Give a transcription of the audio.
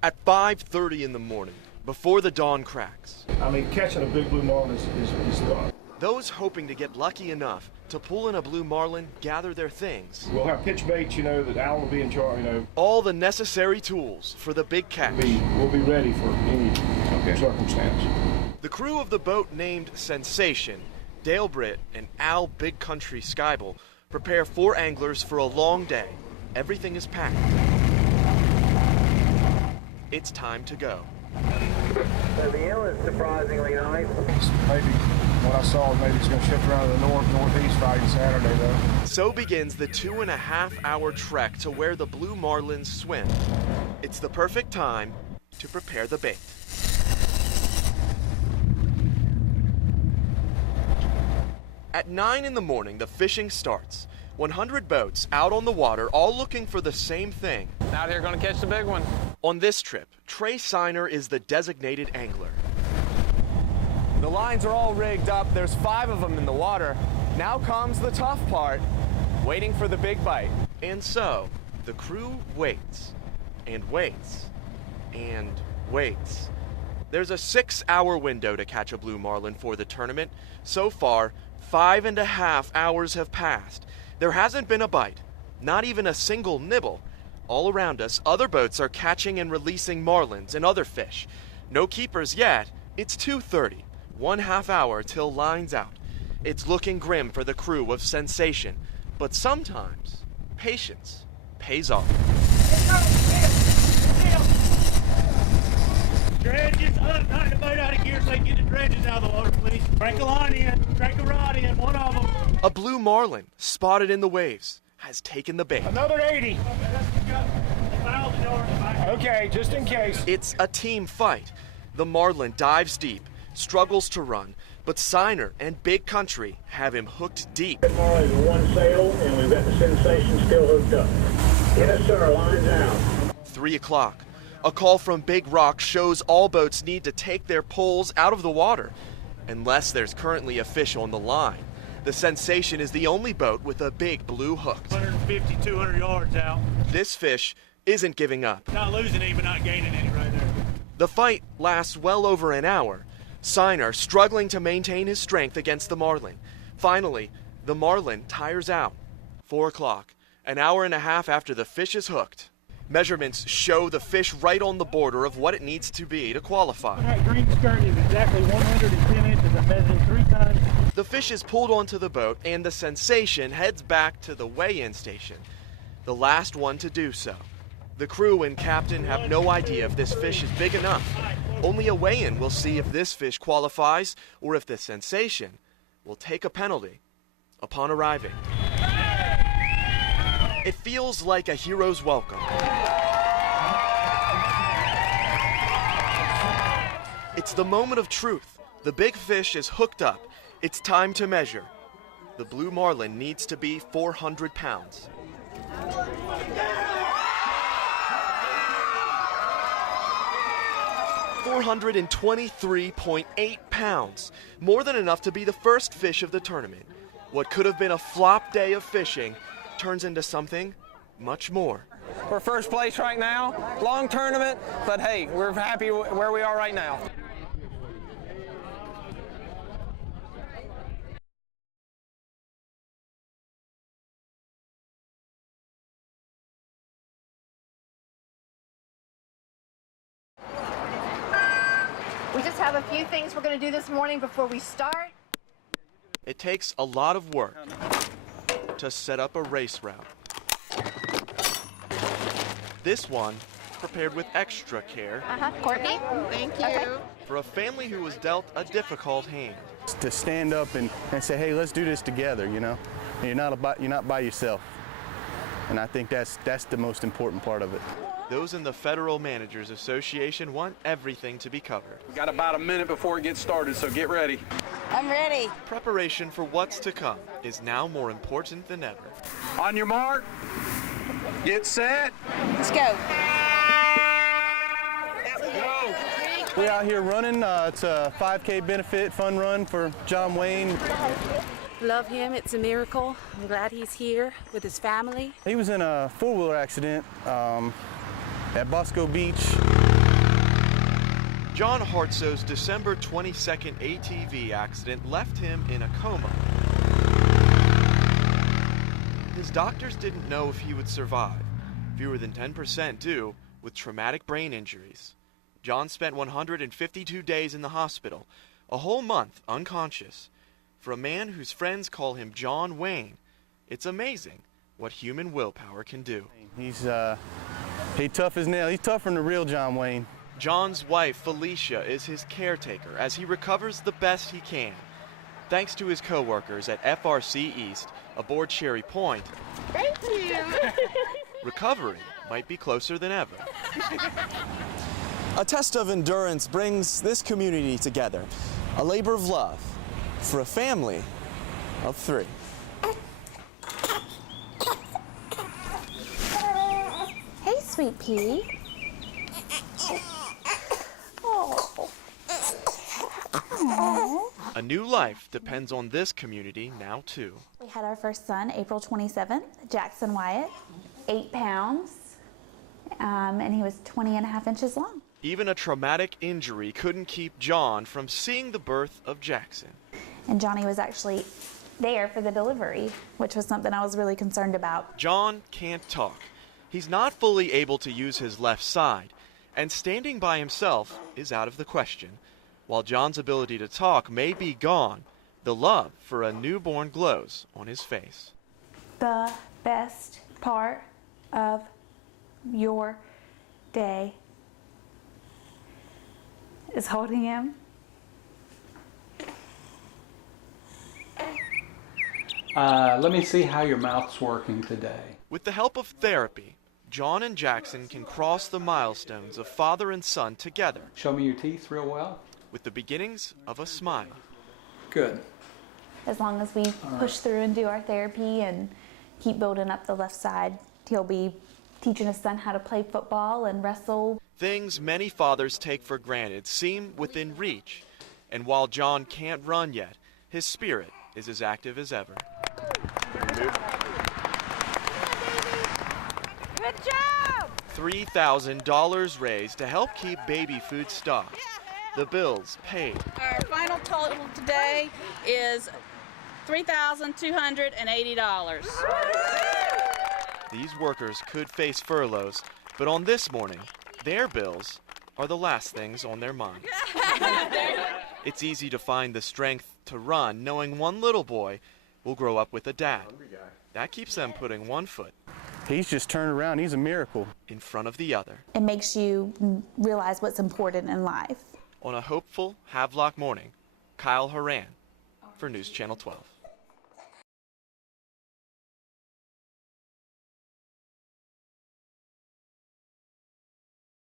At 5:30 in the morning, before the dawn cracks. I mean, catching a big blue marlin is Those hoping to get lucky enough to pull in a blue marlin gather their things. We'll have pitch baits, that Alan will be in charge, All the necessary tools for the big catch. We'll be ready for any circumstance. The crew of the boat named Sensation, Dale Britt and Al Big Country Skybel, prepare 4 anglers for a long day. Everything is packed. It's time to go. The view is surprisingly nice. Maybe what I saw, maybe it's going to shift around to the northeast Friday, Saturday, though. So begins the 2.5-hour trek to where the blue marlins swim. It's the perfect time to prepare the bait. At 9 in the morning, the fishing starts. 100 boats out on the water, all looking for the same thing. Out here gonna catch the big one. On this trip, Trey Siner is the designated angler. The lines are all rigged up. There's 5 of them in the water. Now comes the tough part, waiting for the big bite. And so, the crew waits, and waits, and waits. There's a 6-hour window to catch a blue marlin for the tournament. So far, 5.5 hours have passed. There hasn't been a bite, not even a single nibble. All around us, other boats are catching and releasing marlins and other fish. No keepers yet. It's 2:30, 1/2 hour till line's out. It's looking grim for the crew of Sensation, but sometimes patience pays off. Dredges up, knock the boat out of gear so they can get the dredges out of the water, please. Break a line in, break a rod in, one of them. A blue marlin, spotted in the waves, has taken the bait. Another 80. Okay, just in case. It's a team fight. The marlin dives deep, struggles to run, but Siner and Big Country have him hooked deep. Marlin with one sail, and we've got the Sensation still hooked up. Yes, sir, line's out. 3 o'clock. A call from Big Rock shows all boats need to take their poles out of the water, unless there's currently a fish on the line. The Sensation is the only boat with a big blue hook. 150, 200 yards out. This fish isn't giving up. Not losing any, but not gaining any right there. The fight lasts well over an hour. Siner struggling to maintain his strength against the marlin. Finally, the marlin tires out. 4 o'clock, an hour and a half after the fish is hooked. Measurements show the fish right on the border of what it needs to be to qualify. That green skirt is exactly 110 inches. I measured 3 times. The fish is pulled onto the boat and the Sensation heads back to the weigh-in station, the last one to do so. The crew and captain have no idea if this fish is big enough. Only a weigh-in will see if this fish qualifies or if the Sensation will take a penalty upon arriving. It feels like a hero's welcome. It's the moment of truth. The big fish is hooked up. It's time to measure. The blue marlin needs to be 400 pounds. $423.8 pounds, more than enough to be the first fish of the tournament. What could have been a flop day of fishing turns into something much more. We're first place right now, long tournament, but hey, we're happy where we are right now. We just have a few things we're going to do this morning before we start. It takes a lot of work to set up a race route. This one prepared with extra care. Courtney? Thank you. Okay. For a family who was dealt a difficult hand. To stand up and say, hey, let's do this together, you know? You're not by yourself. And I think that's the most important part of it. Those in the Federal Managers Association want everything to be covered. We got about a minute before it gets started, so get ready. I'm ready. Preparation for what's to come is now more important than ever. On your mark, get set. Let's go. Go. We're out here running. It's a 5K benefit fun run for John Wayne. Love him. It's a miracle. I'm glad he's here with his family. He was in a four-wheeler accident at Bosco Beach John Hartsough's December 22nd ATV accident left him in a coma. His doctors didn't know if he would survive. Fewer than 10% do, with traumatic brain injuries. John spent 152 days in the hospital, a whole month unconscious. For a man whose friends call him John Wayne, it's amazing what human willpower can do. He's tough as nails. He's tougher than the real John Wayne. John's wife, Felicia, is his caretaker as he recovers the best he can. Thanks to his co-workers at FRC East aboard Cherry Point, Thank you. recovery might be closer than ever. A test of endurance brings this community together, a labor of love for a family of 3. Hey, sweet pea. A new life depends on this community now, too. We had our first son April 27th, Jackson Wyatt, 8 pounds, and he was 20.5 inches long. Even a traumatic injury couldn't keep John from seeing the birth of Jackson. And Johnny was actually there for the delivery, which was something I was really concerned about. John can't talk. He's not fully able to use his left side, and standing by himself is out of the question. While John's ability to talk may be gone, the love for a newborn glows on his face. The best part of your day is holding him. Let me see how your mouth's working today. With the help of therapy, John and Jackson can cross the milestones of father and son together. Show me your teeth real well. With the beginnings of a smile. Good. As long as we push through and do our therapy and keep building up the left side, he'll be teaching his son how to play football and wrestle. Things many fathers take for granted seem within reach. And while John can't run yet, his spirit is as active as ever. Good job! $3,000 raised to help keep baby food stocked. The bills paid. Our final total today is $3,280. These workers could face furloughs, but on this morning, their bills are the last things on their mind. It's easy to find the strength to run knowing one little boy will grow up with a dad. That keeps them putting one foot. He's just turned around. He's a miracle. In front of the other. It makes you realize what's important in life. On a hopeful Havelock morning, Kyle Horan for News Channel 12.